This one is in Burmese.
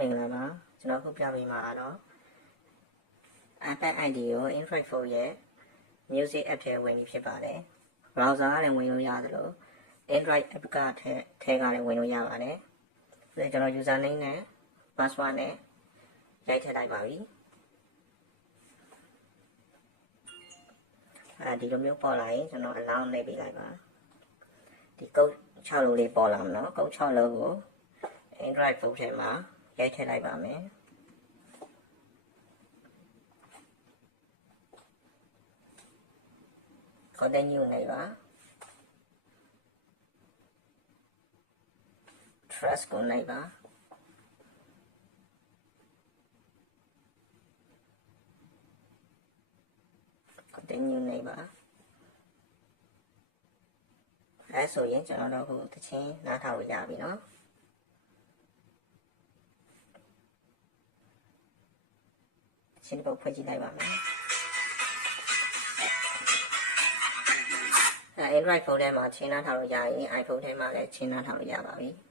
မင်္ဂလာပါကျွန်တော်ခုပြပေးမှာကတော့ iPad ID ကို Android phone ရဲ့ Music app ထဲဝင်ပြီးဖြစ်ပါတယ် browser ကလည်းဝင်လို့ရတယ်လို့ Android app ကထဲထဲကလည်းဝင်လို့ရပါတယ်ဆိုတော့ကျွန်တော် user name နဲ့ password နဲ့ရိုက်ထည့်လိုက်ပါပြီအဲဒီလိုမျိုးပေါ်လာရင်ကျွန်တော် allow နှိပ်ပေးလိုက်ပါဒီ code 6လုံးလေးပေါ်လာမှာနော် code 6လုံးကို Android phone ထဲမှာ ရိုက်ထည့်လိုက်ပါမယ် continue နေပါ trust ကိုနေပါ continue နေပါအဲဆိုရင်ကျွန်တော်တို့ကိုတချင်းနားထောင်လို့ရပြီเนาะ ရှင်းပုတ်ဖွဲ့ကြည့်လိုက်ပါမယ်အဲ Android phone ထဲမှာချင်းနားထောင်လို့ရရင် iPhone ထဲမှာလည်းချင်းနားထောင်လို့ရပါပြီ။